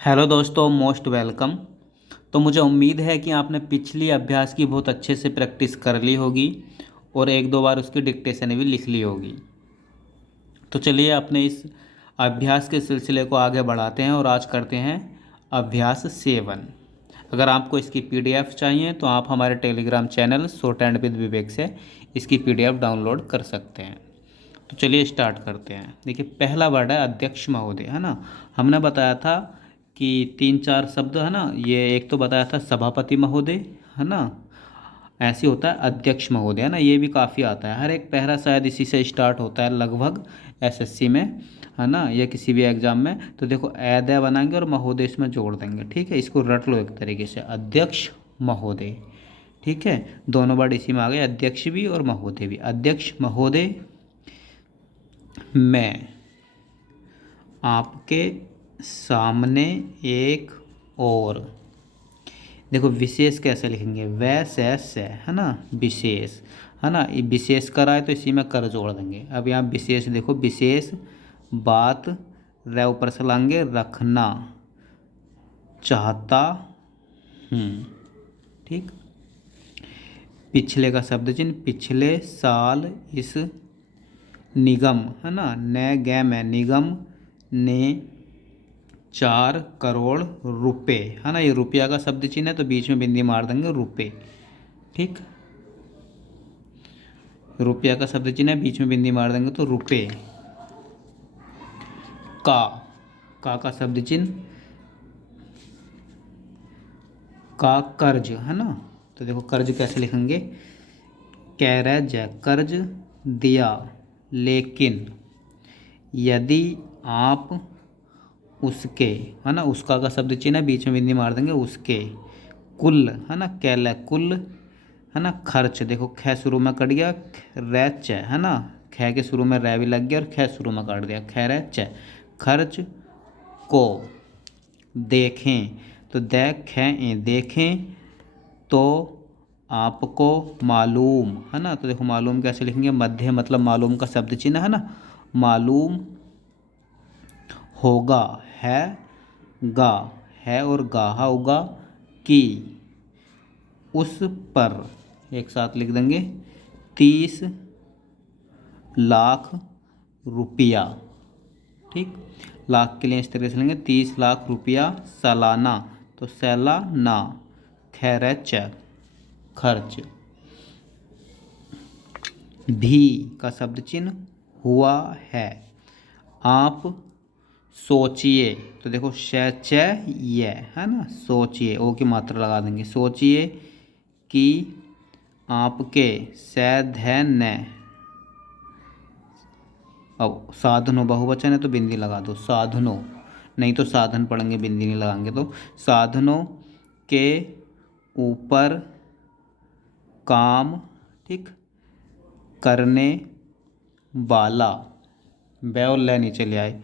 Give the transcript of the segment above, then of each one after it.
Hello दोस्तों, most welcome. तो मुझे उम्मीद है कि आपने पिछली अभ्यास की बहुत अच्छे से प्रैक्टिस कर ली होगी और एक दो बार उसकी डिक्टेशन भी लिख ली होगी। तो चलिए अपने इस अभ्यास के सिलसिले को आगे बढ़ाते हैं और आज करते हैं अभ्यास 7। अगर आपको इसकी पीडीएफ चाहिए तो आप हमारे Telegram channel short and with Vivek से इसकी पीडीएफ डाउनलोड कर सकते हैं। तो चलिए स्टार्ट करते हैं। देखिए, पहला वर्ड है अध्यक्ष महोदय, है ना। हमने बताया था कि तीन चार शब्द, है ना। ये एक तो बताया था सभापति महोदय, है ना। ऐसे होता है अध्यक्ष महोदय, है ना। ये भी काफ़ी आता है, हर एक पहरा शायद इसी से स्टार्ट होता है लगभग एसएससी में, है ना, या किसी भी एग्जाम में। तो देखो अदय बनाएंगे और महोदय इसमें जोड़ देंगे। ठीक है, इसको रट लो एक तरीके से, अध्यक्ष महोदय। ठीक है, दोनों वर्ड इसी में आ गए, अध्यक्ष भी और महोदय भी। अध्यक्ष महोदय, मैं आपके सामने एक और, देखो विशेष कैसे लिखेंगे, वैसे, है ना, विशेष, है ना। ये विशेष कर आए तो इसी में कर जोड़ देंगे। अब यहाँ विशेष देखो, विशेष बात, रे ऊपर से लाएंगे, रखना चाहता हूँ। ठीक, पिछले का शब्द चिन्ह, पिछले साल इस निगम, है ना, न गै में निगम ने 4 करोड़ रुपए, है ना। ये रुपया का शब्द चिन्ह है तो बीच में बिंदी मार देंगे, रुपए। ठीक, रुपया का शब्द चिन्ह है, बीच में बिंदी मार देंगे तो रुपए। का का शब्द चिन्ह, का कर्ज, है ना। तो देखो कर्ज कैसे लिखेंगे, कैरज, कर्ज दिया लेकिन यदि आप उसके, है ना, उसका शब्द चिन्ह है, बीच में बिंदी मार देंगे, उसके कुल, है ना, कैल कुल, है ना, खर्च। देखो ख शुरू में कट गया, रैच, है ना, ख के शुरू में रै भी लग गया और ख शुरू में काट दिया, खैरच, खर्च को देखें, तो देखें, देखें तो आपको मालूम, है ना। तो देखो मालूम कैसे लिखेंगे, मध्य मतलब मालूम का शब्द चिन्ह, है ना, मालूम होगा, है गा, है और गाहा होगा कि उस पर, एक साथ लिख देंगे, 30 लाख रुपया। ठीक, लाख के लिए इस तरह से लेंगे, 30 लाख रुपया सालाना, तो सालाना, खैरच, खर्च। भी का शब्द चिन्ह हुआ है, आप सोचिए, तो देखो ये, है ना, सोचिए, ओ की मात्रा लगा देंगे, सोचिए कि आपके सैधन्य, अब साधनो बहुवचन है तो बिंदी लगा दो, साधनों, नहीं तो साधन पढ़ेंगे बिंदी नहीं लगाएंगे, तो साधनों के ऊपर काम, ठीक, करने वाला, बै और ले नीचे ले आए,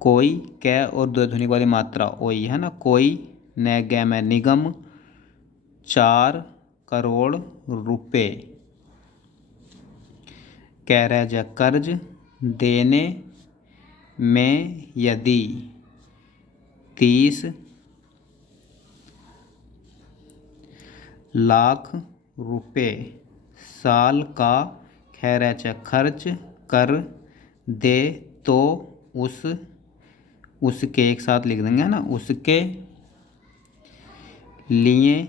कोई, कै और दो ध्वनि वाली मात्रा ओई, है ना, कोई, न गै में निगम, 4 करोड़ रुपए, कैरज कर्ज देने में यदि 30 लाख रुपए साल का खैरच खर्च कर दे तो उसके एक साथ लिख देंगे, है ना, उसके लिए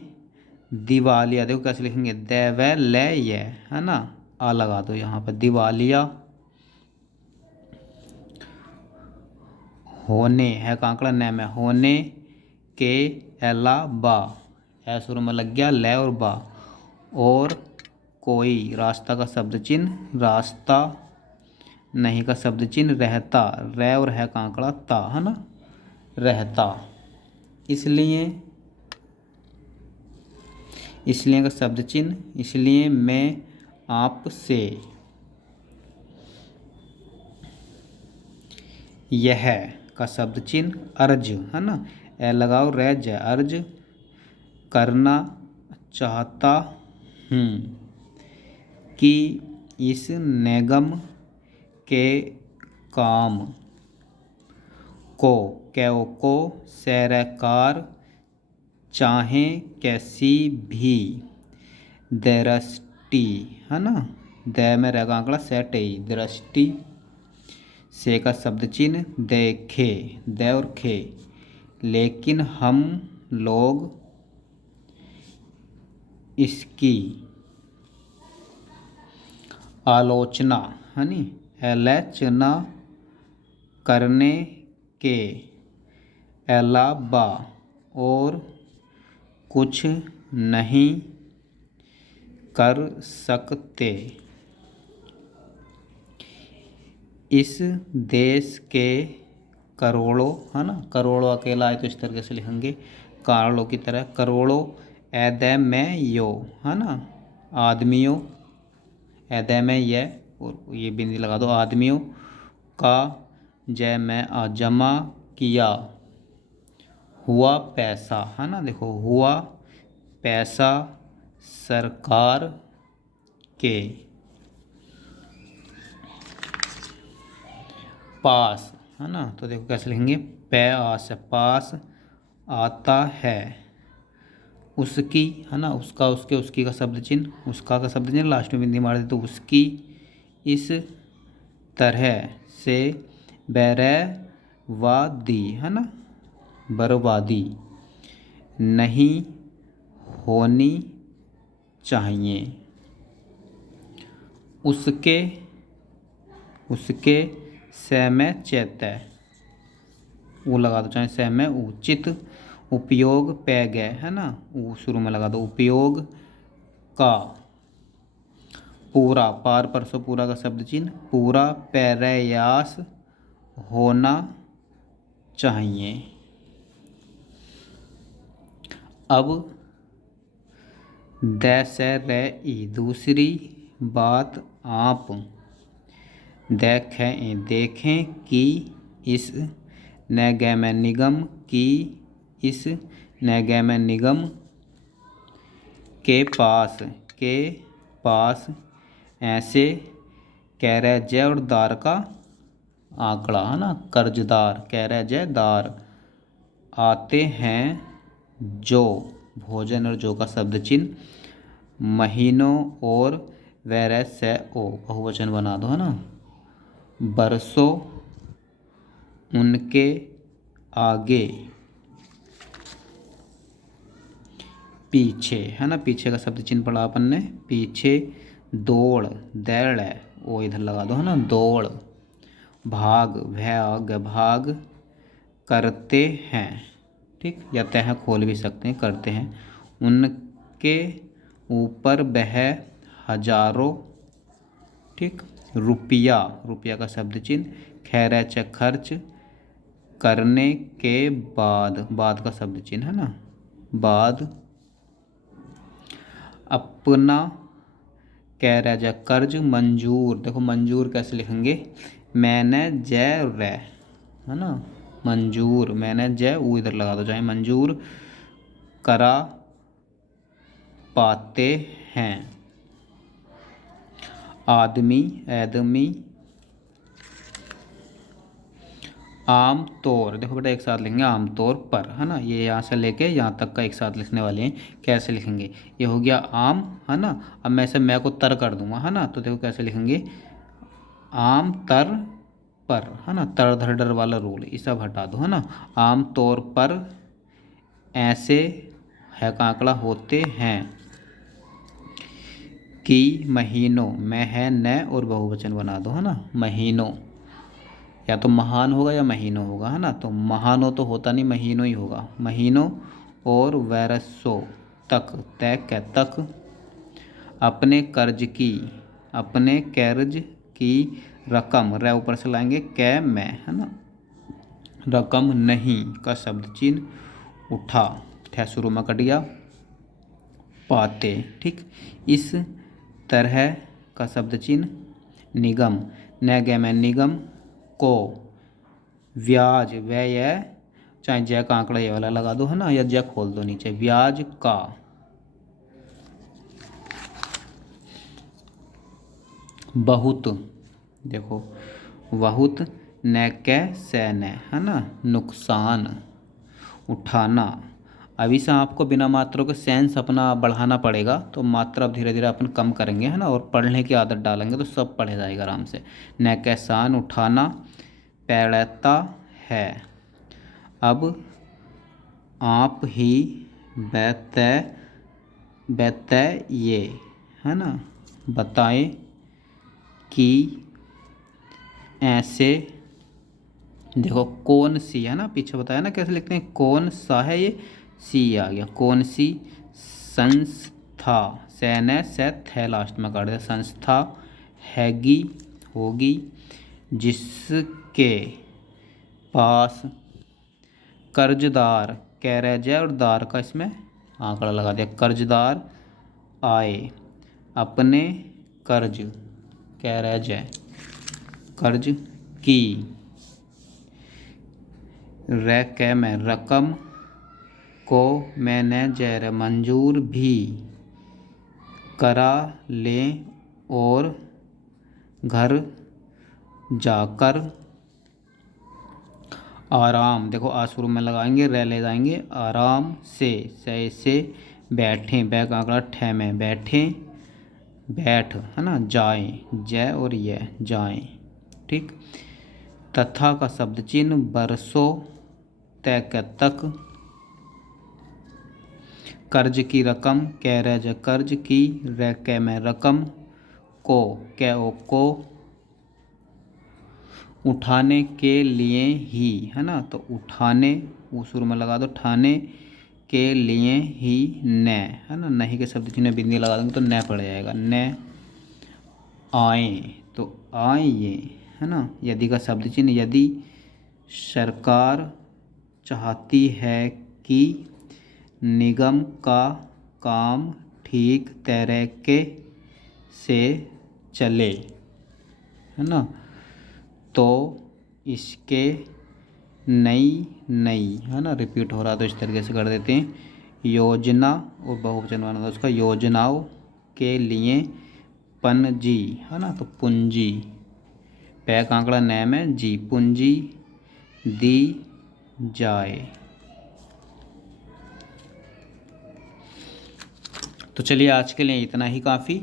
दिवालिया, देखो कैसे लिखेंगे, दैव ले ये, है ना, आ लगा दो यहाँ पर, दिवालिया होने, है कांकड़ा न में, होने के अलावा, है शुरू में लग गया, ले और बा, और कोई, रास्ता का शब्द चिन्ह, रास्ता नहीं का शब्द चिन्ह, रहता, रै और है कांकड़ा ता, है ना, रहता। इसलिए, इसलिए का शब्द चिन्ह, इसलिए मैं आपसे यह का शब्द चिन्ह, अर्ज, है ना, ए लगाओ, रज, अर्ज करना चाहता हूँ कि इस निगम के काम को कैओ को, सैरकार, चाहें कैसी भी, दृष्टि, है ना, द में रहेगा आंकड़ा सेट ही, दृष्टि, से का शब्द चिन्ह, देखे, द और खे, लेकिन हम लोग इसकी आलोचना, है नी, आलोचना करने के अलावा और कुछ नहीं कर सकते। इस देश के करोड़ों, है ना, करोड़ों अकेला है तो इस तरीके से लिखेंगे करोड़ों की तरह, करोड़ों आदमियों, है ना, आदमियों, आदमी और ये बिंदी लगा दो, आदमियों का जमा किया हुआ पैसा, है ना, देखो हुआ पैसा सरकार के पास, है ना, तो देखो कैसे लिखेंगे, पास आता है, उसकी, है ना, उसका, उसके, उसकी का शब्द चिन्ह, उसका का शब्द चिन्ह, लास्ट में बिंदी मार दे तो उसकी, इस तरह से बर्बादी, है ना, बर्बादी नहीं होनी चाहिए। उसके समय चैत्य, वो लगा दो, चाहे समय उचित उपयोग पै गए, है ना, वो शुरू में लगा दो, उपयोग का पूरा, पार परसों पूरा का शब्द चिन्ह, पूरा प्रयास होना चाहिए। अब दूसरी बात आप देखें कि इस निगम के पास ऐसे कर्जदार का आंकड़ा, है ना, कर्जदार, कर्जदार आते हैं जो, भोजन और जो का शब्द चिन्ह, महीनों और वैरस से ओ बहुवचन बना दो, है ना, बरसों उनके आगे पीछे, है ना, पीछे का शब्द चिन्ह पढ़ा अपन ने, पीछे दौड़, दौड़, वो इधर लगा दो, है ना, दौड़, भाग करते हैं, ठीक, या तह खोल भी सकते हैं, करते हैं, उनके ऊपर वह हजारों, ठीक, रुपया का शब्द चिन्ह, खर्च करने के बाद का शब्द चिन्ह, है ना, बाद अपना कर्ज मंजूर, देखो मंजूर कैसे लिखेंगे, मैनेजर, है ना, मंजूर, मैनेजर, वो इधर लगा दो, चाहे मंजूर करा पाते हैं। आदमी आम तौर, देखो बेटा एक साथ लिखेंगे, आम तौर पर, है ना, ये यहाँ से लेके यहाँ तक का एक साथ लिखने वाले हैं, कैसे लिखेंगे, ये हो गया आम, है ना, अब मैं से मैं को तर कर दूंगा, है ना, तो देखो कैसे लिखेंगे, आम तर पर, है ना, तर धर डर वाला रूल, ये सब हटा दो, है ना, आम तौर पर ऐसे है का आंकड़ा होते हैं कि महीनों में है न और बहुवचन बना दो, है ना, महीनों, या तो महान होगा या महीनों होगा, है ना, तो महानों तो होता नहीं, महीनों ही होगा, महीनों और वर्षों तक अपने कर्ज की रकम, रे ऊपर से लाएंगे कै में, है ना, रकम नहीं का शब्द चिन्ह उठा, ठे शुरू में कट गया, पाते, ठीक, इस तरह का शब्द चिन्ह निगम, निगम को ब्याज, व्यय, चाहे जय का आंकड़ा ये वाला लगा दो, है ना, या जय खोल दो नीचे, ब्याज का बहुत, देखो बहुत न कै सैन है ना, नुकसान। उठाना, अभी से आपको बिना मात्रों के सेंस अपना बढ़ाना पड़ेगा, तो मात्रा अब धीरे धीरे अपन कम करेंगे है ना, और पढ़ने की आदत डालेंगे तो सब पढ़े जाएगा आराम से। न कैसान, उठाना। पैड़ता है, अब आप ही बताइए है ना, बताएं कि ऐसे, देखो कौन सी है ना, पीछे बताया ना कैसे लिखते हैं, कौन सा है ये, सी आ गया, कौन सी संस्था, सैन से थे लास्ट में काट दिया, संस्था हैगी होगी जिसके पास कर्जदार, कह रह जाए और दार का इसमें आंकड़ा लगा दिया, कर्जदार आए अपने कर्ज, कह रह जाए कर्ज की में रकम को मैनेजर मंजूर भी करा लें और घर जाकर आराम, देखो आ शुरू में लगाएंगे, रह ले जाएंगे, आराम से बैठें, बै का आंकड़ा ठे में, बैठें बैठ है ना, जाएं, जय और ये जाएं, ठीक। तथा का शब्द चिन्ह, बरसों तक कर्ज की रकम, कह रह जा कर्ज की, रह कै में रकम, को कै ओ को, उठाने के लिए ही है ना, तो उठाने वो शुरू में लगा दो, उठाने के लिए ही न है ना, नहीं के शब्द चिन्ह बिंदी लगा देंगे तो न पड़ जाएगा, न आए तो आइए है ना, यदि का शब्द चिन्ह, यदि सरकार चाहती है कि निगम का काम ठीक तरीके से चले है ना, तो इसके नई है ना, रिपीट हो रहा तो इस तरीके से कर देते हैं, योजना और बहुवचन बना था उसका, योजनाओं के लिए पंजी है ना, तो पूंजी, पै का आंकड़ा न में जी, पूंजी दी जाए। तो चलिए आज के लिए इतना ही काफ़ी,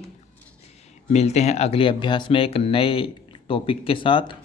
मिलते हैं अगले अभ्यास में एक नए टॉपिक के साथ।